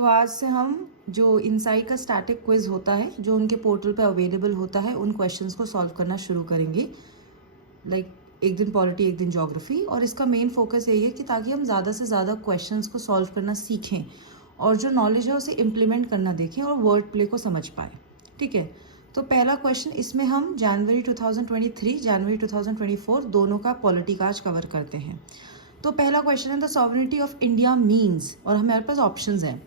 तो आज से हम जो इनसाइट का स्टैटिक क्विज होता है जो उनके पोर्टल पे अवेलेबल होता है उन क्वेश्चंस को सॉल्व करना शुरू करेंगे। एक दिन पॉलिटी एक दिन ज्योग्राफी, और इसका मेन फोकस यही है कि ताकि हम ज़्यादा से ज़्यादा क्वेश्चंस को सॉल्व करना सीखें और जो नॉलेज है उसे इम्प्लीमेंट करना देखें और वर्ड प्ले को समझ पाएँ। ठीक है, तो पहला क्वेश्चन, इसमें हम जनवरी 2023 जनवरी 2024 दोनों का पॉलिटी का आज कवर करते हैं। तो पहला क्वेश्चन है the sovereignty of India means, और हमारे पास ऑप्शंस हैं।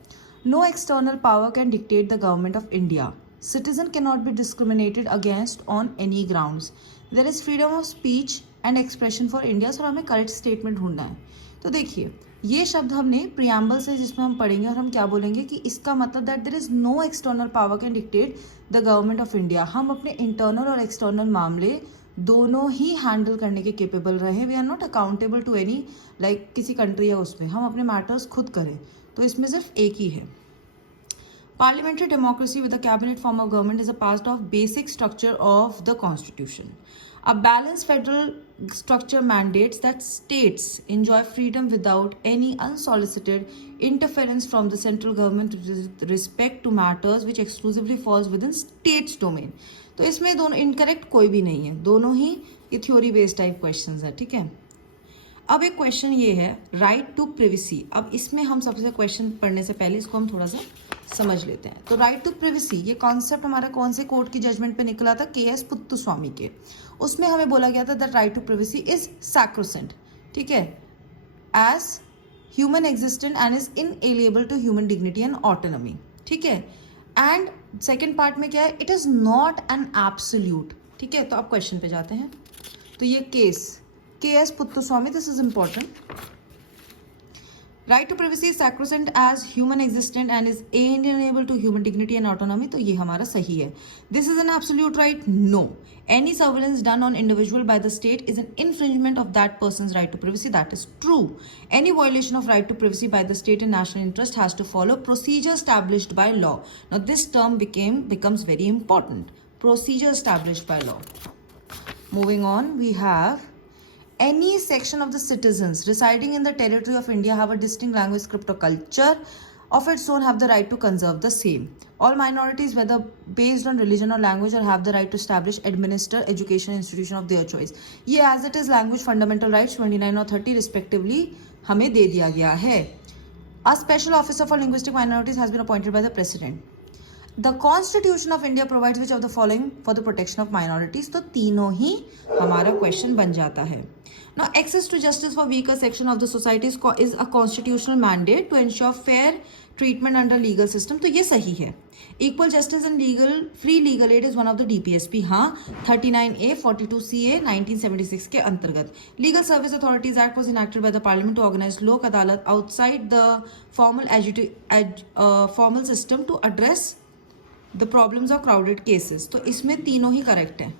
No external power can dictate the government of India, citizen can not be discriminated against on any grounds, there is freedom of speech and expression for India. और हमें correct statement ढूंढना है। तो देखिए, ये शब्द हमने प्रियम्बल से जिसमें हम पढ़ेंगे और हम क्या बोलेंगे कि इसका मतलब that there is no external power can dictate the government of India. हम अपने इंटरनल और एक्सटर्नल मामले दोनों ही हैंडल करने के केपेबल रहे। We are not accountable to any किसी कंट्री या उसमें, हम अपने मैटर्स खुद करें। तो इसमें सिर्फ एक ही है। Parliamentary democracy with a cabinet form of government is a part of basic structure of the constitution. A balanced federal structure mandates that states enjoy freedom without any unsolicited interference from the central government with respect to matters which exclusively falls within states domain. तो इसमें दोनों incorrect कोई भी नहीं है, दोनों ही ये theory based type questions है। ठीक है, अब एक क्वेश्चन ये है राइट टू प्रिवेसी। अब इसमें हम सबसे क्वेश्चन पढ़ने से पहले इसको हम थोड़ा सा समझ लेते हैं। तो राइट टू प्रिवेसी ये कॉन्सेप्ट हमारा कौन से कोर्ट की जजमेंट पे निकला था? के.एस. पुत्तुस्वामी के। उसमें हमें बोला गया था that right to privacy is sacrosanct, ठीक है, as human existent and is inalienable to human dignity and autonomy. ठीक है, एंड सेकेंड पार्ट में क्या है? It is not an absolute. ठीक है, तो अब क्वेश्चन पे जाते हैं। तो ये case K S. Puttaswamy, this is important. Right to privacy is sacrosanct as human existent and is inalienable to human dignity and autonomy. तो ये हमारा सही है। This is an absolute right? No. Any surveillance done on individual by the state is an infringement of that person's right to privacy. That is true. Any violation of right to privacy by the state in national interest has to follow procedure established by law. Now this term becomes very important. Procedure established by law. Moving on, we have any section of the citizens residing in the territory of India have a distinct language, script or culture of its own have the right to conserve the same. All minorities, whether based on religion or language, or have the right to establish, administer education institution of their choice. ये as it is language fundamental rights 29 और 30 respectively हमें दे दिया गया है. A special officer for linguistic minorities has been appointed by the president. The Constitution of India provides which of the following for the protection of minorities? तो तीनों ही हमारा question बन जाता है. Now, access to justice for weaker section of the society is a constitutional mandate to ensure fair treatment under legal system. तो ये सही है. Equal justice and free legal aid is one of the DPSP. हाँ, 39A, 42CA 1976 के अंतर्गत. Legal Service Authorities Act was enacted by the Parliament to organize लोक अदालत outside the formal system to address the problems of crowded cases. तो इसमें तीनों ही correct हैं.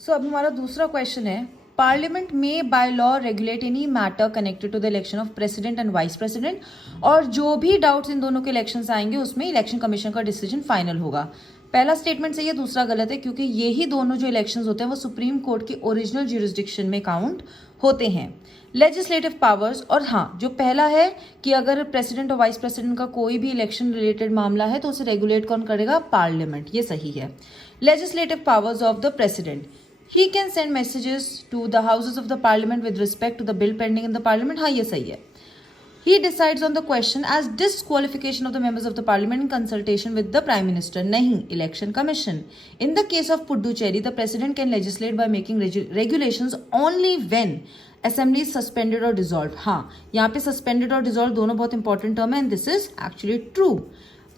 सो अब हमारा दूसरा क्वेश्चन है पार्लियामेंट में by law regulate any matter connected to the election of president and vice president. और जो भी डाउट्स इन दोनों के इलेक्शंस आएंगे उसमें इलेक्शन कमीशन का डिसीजन फाइनल होगा. पहला स्टेटमेंट सही है, दूसरा गलत है, क्योंकि यही दोनों जो इलेक्शंस होते हैं वो सुप्रीम कोर्ट के ओरिजिनल ज्यूरिसडिक्शन में काउंट होते हैं. लेजिस्लेटिव पावर्स, और हाँ, जो पहला है कि अगर प्रेसिडेंट और वाइस प्रेसिडेंट का कोई भी इलेक्शन रिलेटेड मामला है तो उसे रेगुलेट कौन करेगा? पार्लियामेंट. ये सही है. Legislative powers of the president, he can send messages to the houses of the parliament with respect to the bill pending in the parliament. हाँ, ये सही है. He decides on the question as disqualification of the members of the parliament in consultation with the prime minister. नहीं, election commission. In the case of Puducherry, the president can legislate by making regulations only when assembly is suspended or dissolved. हाँ, यहाँ पे suspended और dissolved दोनों बहुत important term है and this is actually true.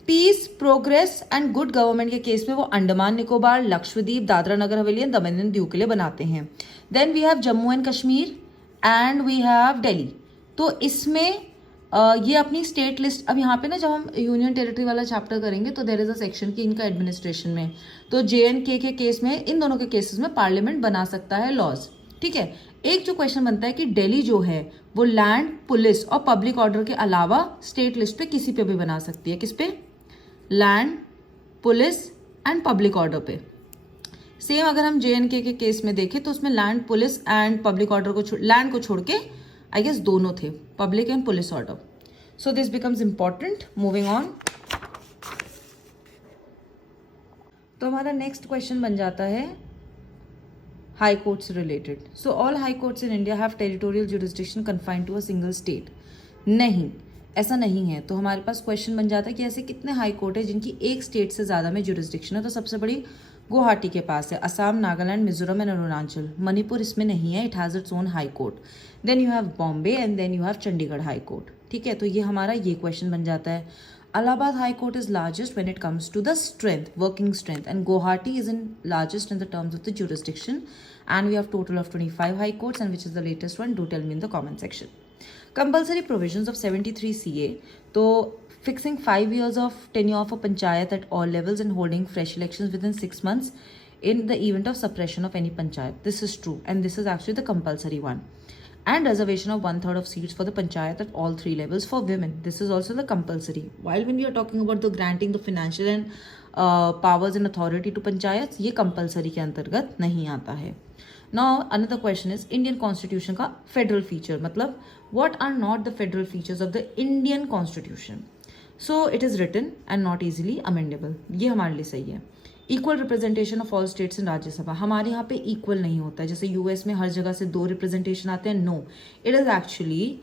Peace, progress and good government के case में वो Andaman Nicobar, Lakshadweep, Dadra Nagar Haveli and Daman and Diu के लिए बनाते हैं. Then we have Jammu and Kashmir and we have Delhi. तो इसमें ये अपनी स्टेट लिस्ट, अब यहाँ पे ना जब हम यूनियन टेरिटरी वाला चैप्टर करेंगे तो देयर इज अ सेक्शन की इनका एडमिनिस्ट्रेशन में, तो JNK के केस में, इन दोनों के केसेस में पार्लियामेंट बना सकता है लॉज. ठीक है, एक जो क्वेश्चन बनता है कि दिल्ली जो है वो लैंड, पुलिस और पब्लिक ऑर्डर के अलावा स्टेट लिस्ट पे किसी पे भी बना सकती है. किस पे? Land, police and public order पे. सेम अगर हम JNK के केस में देखें तो उसमें land, police and public order को लैंड को छोड़ के आई गेस दोनों थे, public and police order. So this becomes important. Moving on. तो हमारा नेक्स्ट क्वेश्चन बन जाता है हाई कोर्ट से related. So all high courts in India have territorial jurisdiction confined to a single state. नहीं, ऐसा नहीं है. तो हमारे पास क्वेश्चन बन जाता है कि ऐसे कितने हाई कोर्ट है जिनकी एक स्टेट से ज़्यादा में जुरिस्डिक्शन है. तो सबसे बड़ी गुवाहाटी के पास है. असम, नागालैंड, मिजोरम एंड अरुणाचल. मणिपुर इसमें नहीं है. It has its own high court. Then you have Bombay and then you have Chandigarh high court. ठीक है, तो ये हमारा ये क्वेश्चन बन जाता है. Allahabad High Court is largest when it comes to the strength, working strength, and Guwahati is in largest in the terms of the jurisdiction. And we have total of 25 high courts, and which is the latest one? Do tell me in the comment section. Compulsory provisions of 73 CA. So fixing 5 years of tenure of a panchayat at all levels and holding fresh elections within 6 months in the event of suppression of any panchayat. This is true, and this is actually the compulsory one. And reservation of 1/3 of seats for the panchayat at all 3 levels for women. This is also the compulsory. While when we are talking about the granting the financial and powers and authority to panchayats, ये compulsory के अंतर्गत नहीं आता है. Now another question is Indian Constitution का federal feature. मतलब what are not the federal features of the Indian Constitution? So it is written and not easily amendable. ये हमारे लिए सही है. Equal representation of all states in Rajya Sabha. हमारे यहाँ पे इक्वल नहीं होता है. जैसे यूएस में हर जगह से 2 रिप्रेजेंटेशन आते हैं. नो, इट इज़ एक्चुअली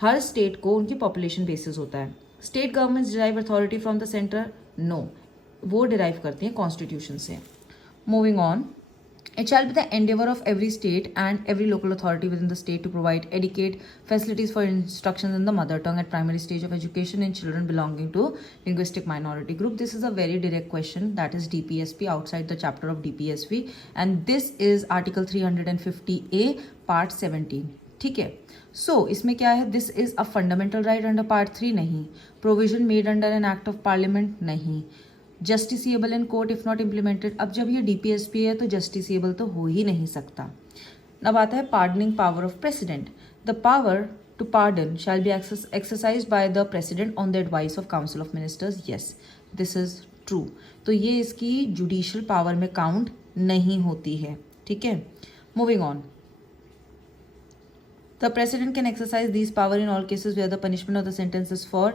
हर स्टेट को उनकी पॉपुलेशन बेसिस होता है. State governments derive authority from the centre. No, वो डिराइव करती हैं कॉन्स्टिट्यूशन से. Moving on. It shall be the endeavour of every state and every local authority within the state to provide adequate facilities for instruction in the mother tongue at primary stage of education in children belonging to linguistic minority group. This is a very direct question, that is DPSP, outside the chapter of DPSP, and this is article 350A part 17. ठीक है. So इसमें क्या है? This is a fundamental right under part 3. नहीं. Provision made under an act of parliament. नहीं. Justiciable in court if not implemented. अब जब ये डीपीएसपी है तो जस्टिसिएबल तो हो ही नहीं सकता. अब आता है pardoning power of president. The power to pardon shall be exercised by the president on the advice of council of ministers. Yes, this is true. तो ये इसकी जुडिशियल पावर में काउंट नहीं होती है. ठीक है, moving on. The President can exercise these power in all cases where the punishment of the sentence is for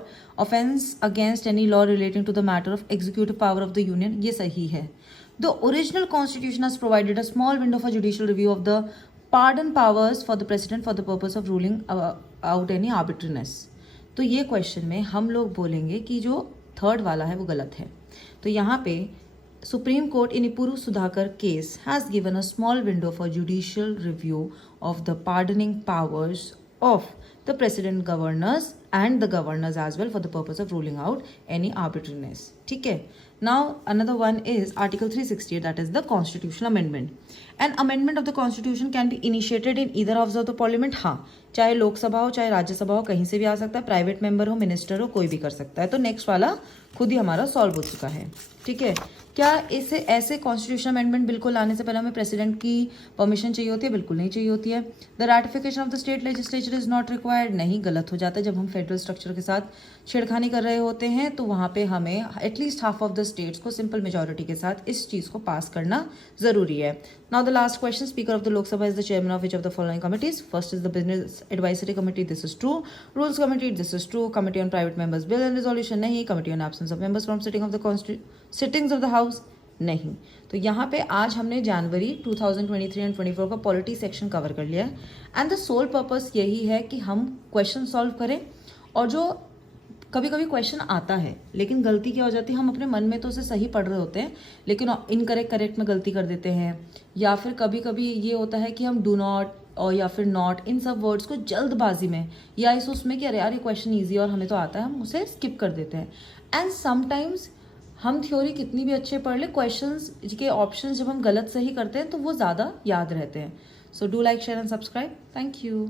offence against any law relating to the matter of executive power of the Union. ये सही है. The original Constitution has provided a small window for judicial review of the pardon powers for the President for the purpose of ruling out any arbitrariness. तो ये question में हम लोग बोलेंगे कि जो थर्ड वाला है वो गलत है. तो यहाँ पे Supreme Court in Ipuru Sudhakar case has given a small window for judicial review of the pardoning powers of the president, governors and the governors as well for the purpose of ruling out any arbitrariness. ठीक है. Now another one is Article 368, that is the constitutional amendment. An amendment of the constitution can be initiated in either house of the parliament. हाँ, चाहे लोकसभा हो चाहे राज्यसभा हो, कहीं से भी आ सकता है. प्राइवेट मेंबर हो, मिनिस्टर हो, कोई भी कर सकता है. तो नेक्स्ट वाला खुद ही हमारा सॉल्व हो चुका है. ठीक है. क्या इसे ऐसे कॉन्स्टिट्यूशन अमेंडमेंट बिल को लाने से पहले हमें प्रेसिडेंट की परमिशन चाहिए होती है? बिल्कुल नहीं चाहिए होती है. The ratification of the state legislature is not required. नहीं, गलत हो जाता है. जब हम फेडरल स्ट्रक्चर के साथ छेड़खानी कर रहे होते हैं तो वहाँ पे हमें at least half of the states को सिंपल मेजोरिटी के साथ इस चीज़ को पास करना जरूरी है. Now the last question. Speaker of the Lok Sabha is the chairman of which of the following committees? First is the business advisory committee. This is true. Rules committee. This is true. Committee on private members bill and resolution. नहीं. Committee on absence of members from sittings of the house. नहीं. तो यहाँ पे आज हमने जनवरी 2023 and 24 का polity section cover कर लिया है. एंड द सोल पर्पस यही है कि हम क्वेश्चन सॉल्व करें. और जो कभी कभी क्वेश्चन आता है लेकिन गलती क्या हो जाती है, हम अपने मन में तो उसे सही पढ़ रहे होते हैं लेकिन करेक्ट में गलती कर देते हैं. या फिर कभी कभी ये होता है कि हम डू नॉट और या फिर नॉट, इन सब वर्ड्स को जल्दबाजी में या इस उसमें कि अरे यार ये क्वेश्चन ईजी और हमें तो आता है, हम उसे स्किप कर देते हैं. एंड समटाइम्स हम थ्योरी कितनी भी अच्छे पढ़ ले, क्वेश्चंस के ऑप्शंस जब हम गलत सही करते हैं तो वो ज़्यादा याद रहते हैं. So do like, share and subscribe. Thank you.